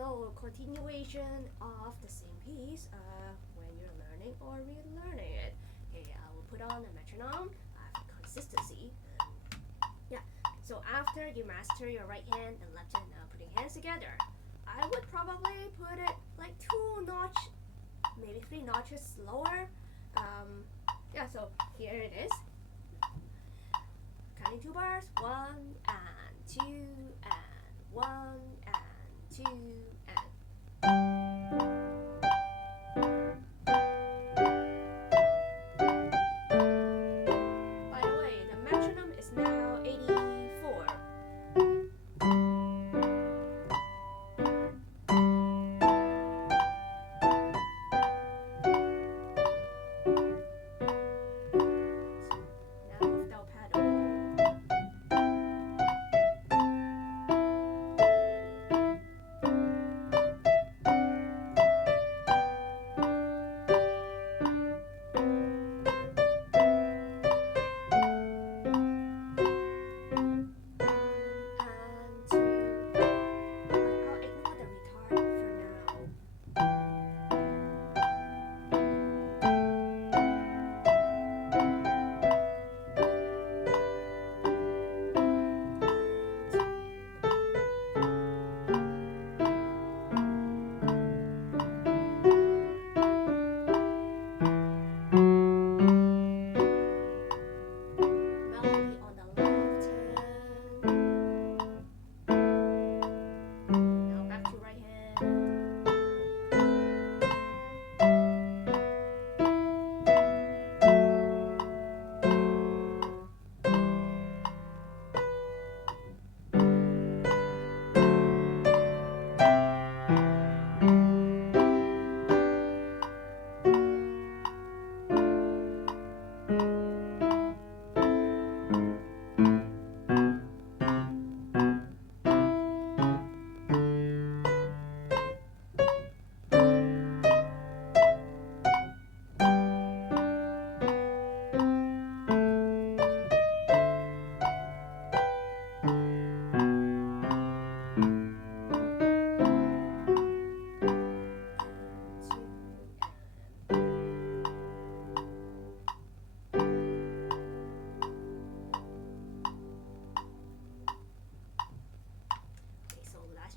little continuation of the same piece when you're learning or relearning it. Okay, I will put on a metronome. I have consistency. Yeah. So after you master your right hand and left hand putting hands together, I would probably put it like 2 notches, maybe 3 notches lower. Yeah. So here it is. Counting 2 bars. 1 and 2 and 1 and 2 and. By the way, the metronome is now 84. Now without pedal.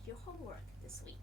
Your homework this week.